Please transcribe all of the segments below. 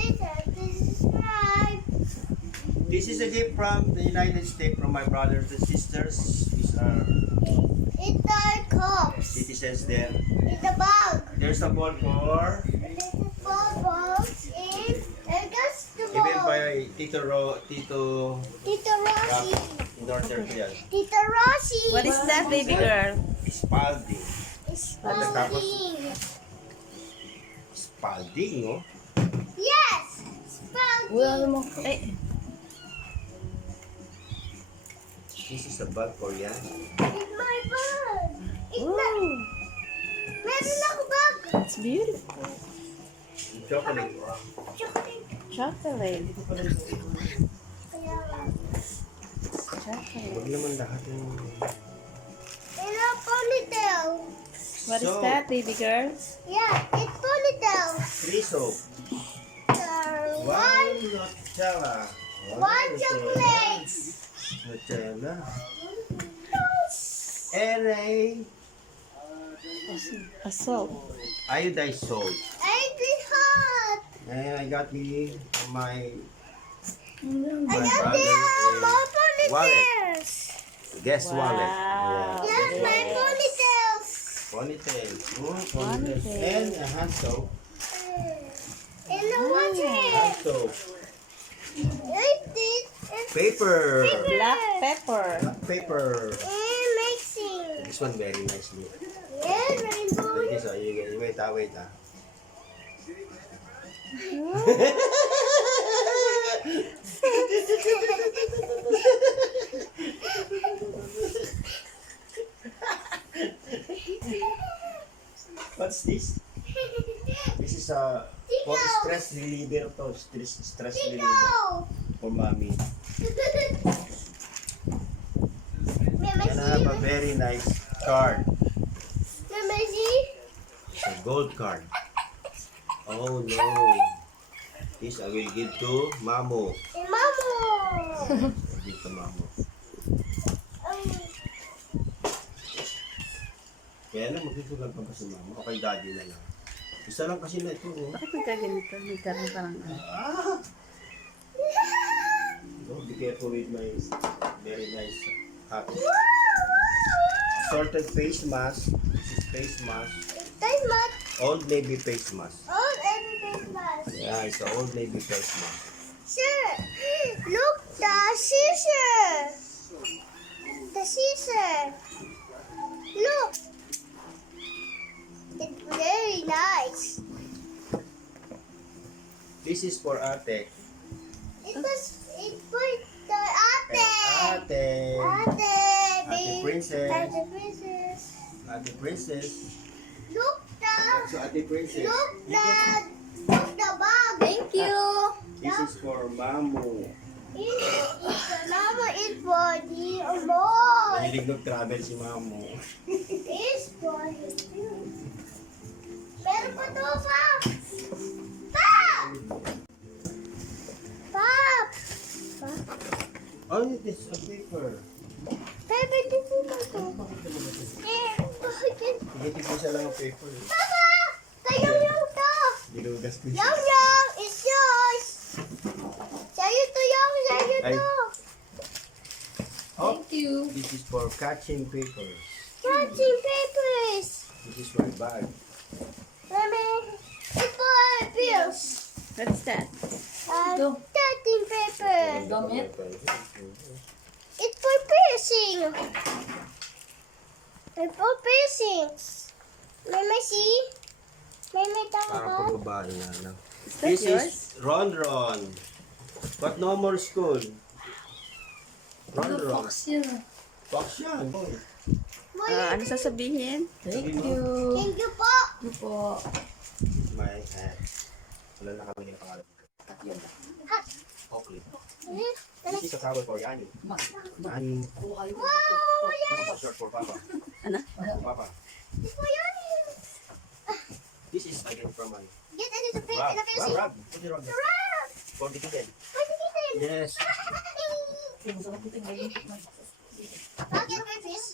please subscribe. This is a gift from the United States from my brothers and sisters. These are It's the cups. citizens there. It's the bag. There's a ball for This is four balls in August the given ball. by Tito Tito Rossi. in order to yan. Tito Rossi. What is that, baby girl? Spalding. Spalding. Spalding, oh. Yes. Spalding. Eh, This is a bag for yan. It's my bag. It's not. oh, Meron ako bag. it's beautiful. Chocolate. Chocolate. Chocolate. Kaya nga. Chocolate. Huwag naman lahat yung... It's a ponytail. What is that, baby girl? Yeah, it's ponytail. 3 soap. One. Nutella. One chocolate. Nutella. Ere. A soap. Iodized salt. It's hot. And I got me my I my got brother more wallet. ponytails. Guest wallet. Wow. Yes, my ponytails. Ponytail. Ponytail. Ponytail. And a hand soap. And the water. Hand soap. It's Paper. Black pepper. Black paper. and mixing. This one very nicely. And rainbow. Like this, you wait, wait. What's this? This is a for stress reliever to. Stress reliever Go. for mommy. Let me And I have a see. very nice card. Let me see. A gold card. Oh no. This I will give to Mamo. And Mamo. I'll give to Mamo. Kaya lang magsusulat pa ba si Mamo? O kay Daddy na lang. Isa lang kasi na ito. Oh. Bakit nagkaganito? Nagkaroon parang Ah! No, be careful with my very nice hat. Assorted face mask. This is face mask. That's not Old Navy face mask. all everything was. Yeah, it's an Old Navy face mask. Sir, look the scissor. The scissor. Look. It's very nice. This is for Ate. It for the ate. Ate. Ate, Ate Princess. Ate Princess. Ate Princess. Look the, So Ate Princess. look the bag. Thank you. This is for Mamo. It's the mama is for the boy. Mahilig mag-travel si Mamo. It's for him. Meron pa to, Pap. Pap! Pap! Oh, this is a paper. Pepe, dito na to. Bakit naman ito? Bakit? Sige, tigisa lang ang paper. Papa! Sa'yo yung to! Dinugas ko siya. Yang yang! It's yours! Sa'yo to, yang! Sa'yo Ay. to! Oh, Thank you. this is for catching papers. Catching papers! This is my bag. Mami, it's for bills. What is that? Go. Catching paper. Gamit. It's for piercing. It's for piercings. Mami, see? Mami, Parang tangkal. pang babae nga lang. Is that This yours? is Ron Ron. But no more school. Ron Ano, Ron. fox yun. Fox yan, boy. Ano sasabihin? Thank you. Thank you po. Thank you po. My hat. Wala na kami ng pangalan. Okay. This is a towel for Yani. Yani. Wow, yes. This is short for Papa. Ano? For Papa. It's for you. This is again from my Get into the face rug. and the piercing. Rug. Put it on the Rub. for the kitchen. What is it? Yes. Bakit may fish?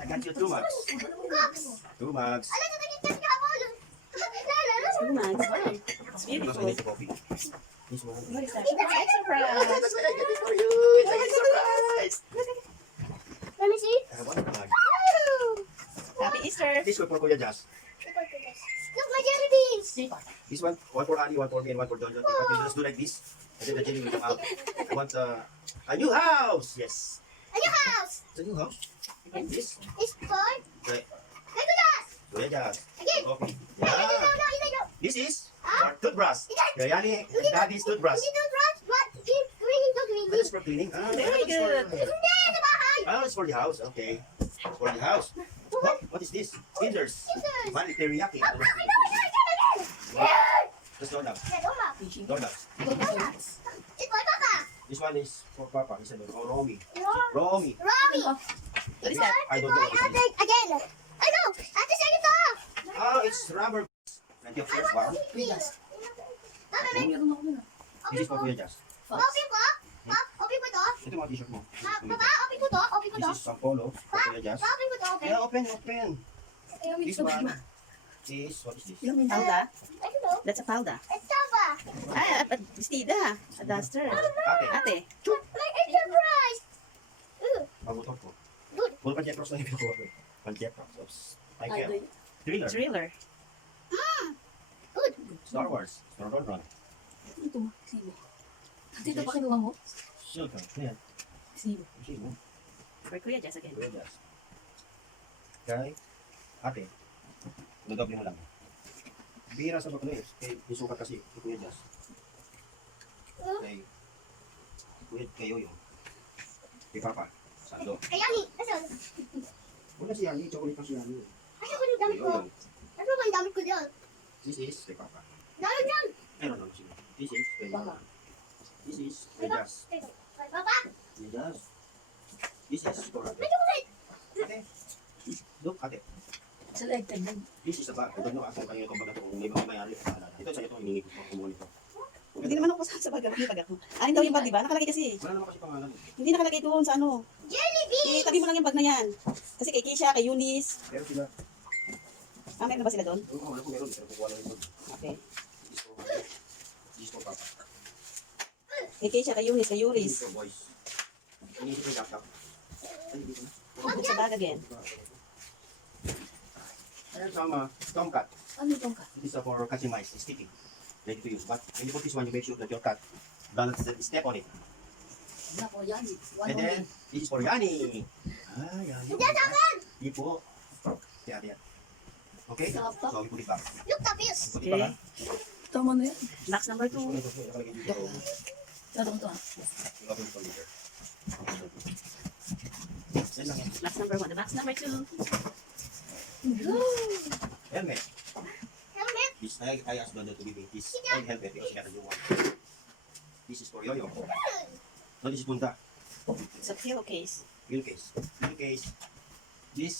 I got you 2 mugs. Cooks. 2 mugs. Ano sa tingin ka kapon? Lala, Sige, Max. It's Because I beautiful. need the coffee. This one. What is that? Extra prize. That's what I get it for you. It's like a surprise. Let me see. I want a bag. Oh! Happy Easter. This one for Kuya Jazz. Look, my jelly beans. This one for Ali, one for me, and one for John. But you just do like this, and then the jelly will come out. I want a new house. Yes. A new house. It's a new house. Like this. It's for Okay. Kuya Kuya Jazz. Again. Coffee. No, Yeah. no. This is for toothbrush. Yayani and Daddy's toothbrush. Hindi to brush. What? Green. That is for cleaning. Very good. Hindi, sa bahay. Oh, it's for the house. Okay. It's for the house. What is this? Scissors. Scissors. Mali teriyaki. I know. Yeah. Just doorknob. Yeah, doorknob. Doorknob. Doorknobs. It's for Papa. This one is for Papa. He said, oh, Romy. Romy. Romy. What is that? I don't know what it is. Again. I know. I have to take it off. Oh, it's rubber. Thank you, first one. This is for Kuya Jazz. Open ko. Open ko to. Ito mga t-shirt mo. Papa, open ko to. Open ko to. This is some polo for Kuya Jazz. Open ko to. Open. Yeah, open. This one is, what is this? Palda. I don't know. That's a palda. It's Papa. Ah, vestida. A duster. Ate, Ate. My enterprise. pagutok ko. Good. Puro pan-check rocks na yung pinagawa ko eh. Pan-check rocks. Oops. Thank you. Thriller. Thriller. Good. Star Wars. Star Run. Ito mo, sino? Dito ba kinuha mo? Silk. Ayan. Sino? Sino? For Kuya Jazz again. Kuya Jazz. Okay. Ate. Dodoble mo lang. Bihira sa baklo eh. May sukat kasi. Kuya Jazz. Okay. Kayo yun. Kay Papa. Sando. Ayani. Asan? Wala si Yani. Chocolate pa si Yani. Asan ko yung damit ko? Asan ko yung damit ko dyan? This is kay Papa. Dami dyan. I don't know. This is kay Papa. This is kay Jazz. Kay Papa. Kay Jazz. This is for Ate. May chocolate. Ate. Look, Ate. Selected din. This is a bag. I don't know kung kanino itong bag na ito. Kung may mga mayari. Ito sa ito. Hiningi ko kumuha nito. Hindi naman ako sa bag. Yung bag ako. Alin daw yung bag, di ba? Nakalagay kasi. Wala naman kasi pangalan. Hindi nakalagay doon sa ano. Jelly beans. Tabi mo lang yung bag na yan. Kasi kay Keisha, kay Eunice. Pero sila. Meron na ba sila doon? Oo, wala kung meron. Pero kung wala ito. Okay. This is for Papa. Kay Keisha, kay Eunice, kay This Yuris. is for boys. Inisip ko yung laptop. Ay, dito na. Put sa bag again. There's some tomcat. Ano itong ka? This is for catching mice. It's sticking. Ready to use. But when you put this one, you make sure that your cat doesn't step on it. Wala ko yan. One And then, this is for Yani. Ah, Yani. Hindi sa akin. Hindi po. Kaya, kaya. Okay? Sa laptop? So, we put it back. Look, tapis. Put it back. Tama na yan. Box number 2. Ito, nakalagay dito. Tatang to ha. I-open it later. Yan lang yan. Box number 1. The box number 2. Helmet. Helmet. This, I asked Dodo to give me this old helmet because he got a new one. This is for Yoyo. No, this is Punta. It's a pillowcase. Pillowcase. Pillowcase. This,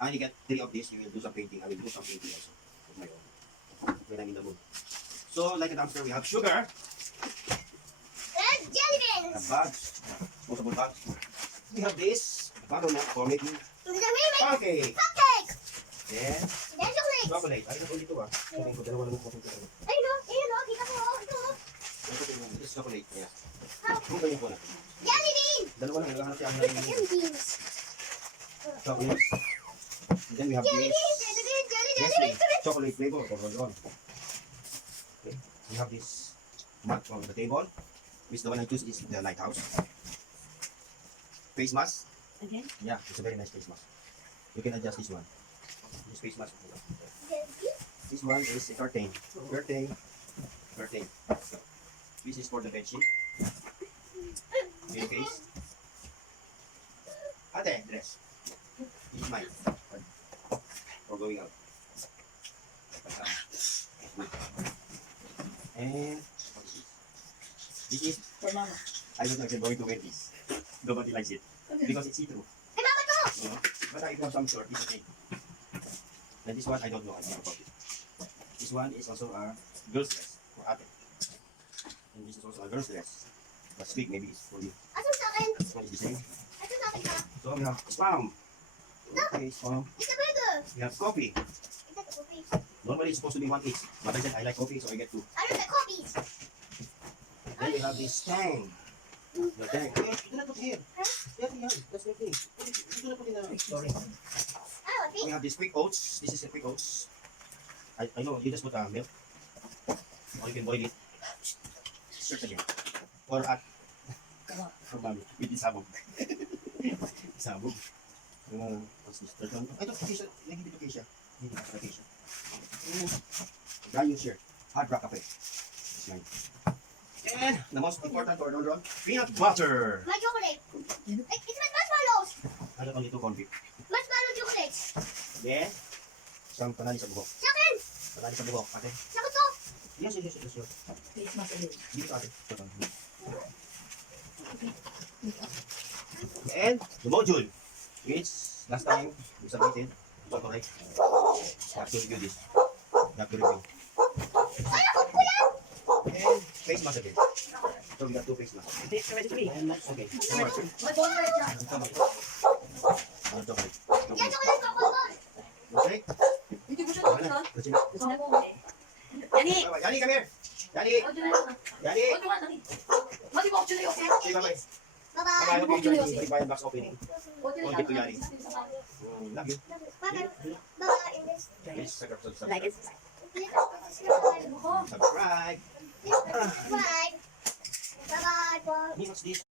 I only get 3 of this. You will do some painting. I will do some painting also. Of my own. When I'm in the mood. So, like a dumpster, we have sugar. And jelly We beans. have bags. Multiple bags. We have this. Bottle milk for making The remake. pancake. Cupcake. Then, Then chocolate. chocolate. Ay, ito ulit ito ah. Sabihin ko, dalawa lang ang chocolate. Ayun o. Ayun o. Kita ko. Ito. This is chocolate. Yeah. How? Kung kayo po na. Jelly beans. Dalawa lang. Naghahanap siya ang Jelly beans. chocolates. And then we have Jelly this. beans. Jelly beans. Jelly Nestle beans. chocolate flavor for Ron. Okay. We have this mat on the table. Which the one I choose is the lighthouse. Face mask. Again. Yeah, it's a very nice face mask. You can adjust this one. This face mask. This one is a curtain. Curtain. Curtain. This is for the bedsheet. Face. Ate, dress. This is mine. For going out. And what is this? This is, For mama. I don't know if you're going to wear this. Nobody likes it. Because it's see-through. Kay mama to. But I have some sort, it's okay. And this one, I don't know. I don't know about it. This one is also a girl's dress for ate. And this is also a girl's dress. But big, maybe it's for you. Asan sa akin? This one is the same. Asan sa akin ka? So we have spam. Okay, spam. It's a burger. We have coffee. It's a coffee. Normally it's supposed to be 1 each, but I said I like coffee, so I get 2. I don't like coffees. Then we have this tang. The tang. Hey, do not put here. Yeah, that's the thing. Do not put in the... Sorry. I want We it. have this quick oats. This is the quick oats. I know you just put milk. Or you can boil it. Search again. Or at... With this sabog. Sabog. What's this? Third one? I don't think Keisha. Lagi dito Keisha. Hindi na Keisha. Dry shirt. Hard rock cafe. It's mine. And the most important for Don peanut butter. My chocolate. It's my marshmallows. I got only 2 corn beef. Marshmallow chocolates. Then, isang panali sa buhok. Sa akin. Panali sa buhok. Ate. Sa ko to. Yes. Face mask ulit. Dito ate. And the module. Which last time we submitted. It's correct. You have to review this. You have to review. And face mask again. So we got 2 face masks. It's ready to be. And okay. Alright. May chocolate dyan. Chocolate. Yan, chocolate ko ko. Okay? Hindi ko siya chocolate. Kasi na. Gusto mo. Yani! Yani, come here! Yani! Audio na yun. Yani! Audio nga, dali. Mali mo, audio na yun. Say bye-bye. Bye-bye. Bye-bye. Hope you enjoy the Balikabayan Box opening. Audio na Okay, to yun. Yani. Love you. Bye-bye. Bye-bye. Please subscribe. Like it. Subscribe. Bye. Bye-bye. What's this?